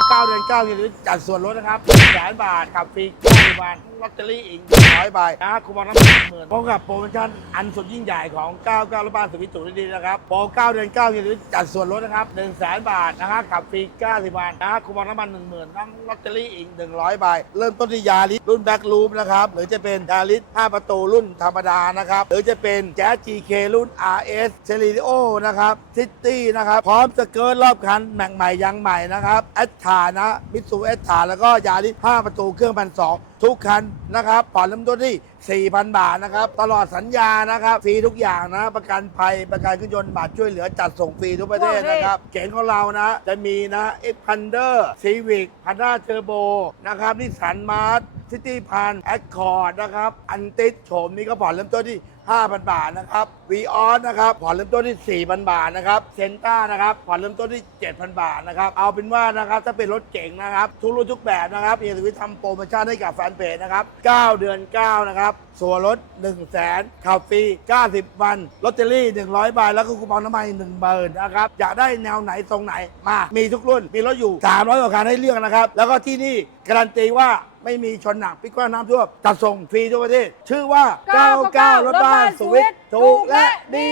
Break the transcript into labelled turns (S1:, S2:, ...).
S1: 9เดือน9อย่าลืมจัดส่วนลดนะครับ1แสนบาทขับฟรี9วันลอตเตอรี่อีก100ใบนะคูปองน้ำมันหมื่นพบกับโปรโมชั่นอันสุดยิ่งใหญ่ของ 99รถบ้านสุวิตุดีนะครับโปร9เดือน9อย่าลืมจัดส่วนลดนะครับ1แสนบาทนะครับขับฟรี90วันนะคูปองน้ำมัน10,000ทั้งลอตเตอรี่อีก 100ใบเริ่มต้นที่ยาลิสรุ่นแบ็คลูมนะครับหรือจะเป็นยาลิส5ประตูรุ่นธรรมดานะครับหรือจะเป็นแจ๊ส GK รุ่น RS เซรีโอนะครับซิตี้นะครับพร้อมสเกิร์ตรอบคันแม็กใหม่ยางใหม่นะครับแอดฐานะมิตซูเอสฐาแล้วก็ยาลิส5ประตูเครื่องพันสอง ทุกคันนะครับผ่อนเริ่มต้นที่ 4,000 บาทนะครับ ตลอดสัญญานะครับฟรีทุกอย่างนะ ประกันภัยประกันเครื่องยนต์บัตรช่วยเหลือจัดส่งฟรีทุกประเทศนะครับ เก๋งของเรานะ จะมีนะเอ็กพันเดอร์ซีวิกพันด้าเทอร์โบนะครับนิสสันมาร์ทซิตี้พันแอคคอร์ดนะครับ อันติดโฉมนี้ก็ผ่อนเริ่มต้นที่ 5,000 บาทนะครับวีออสนะครับผ่อนเริ่มต้นที่ 4,000 บาทนะครับเซนต้านะครับผ่อนเริ่มต้นที่ 7,000 บาทนะครับเอาเป็นว่านะครับถ้าเป็นรถเก๋งนะครับทุกรุ่นทุกแบบนะครับเอียร์วิททำโปรโมชั่นให้กับแฟนเพจนะครับ 9 เดือน 9 นะครับ ส่วนลด1 0 0 0 0แสนขับฟรี90 วันลอตเตอรี่ 100 ใบ แล้วก็คูปองน้ำมันอีก1เบิร์นนะครับ อยากได้แนวไหนทรงไหนมา มีทุกรุ่น มีรถอยู่ 300กว่าคันให้เลือกนะครับ แล้วก็ที่นี่การันตีว่าไม่มีชนหนักพิกว่าน้ำท่วมจัดส่งฟรีทั่วประเทศ ชื่อว่า 99รถบ้านสวิตถูกและดี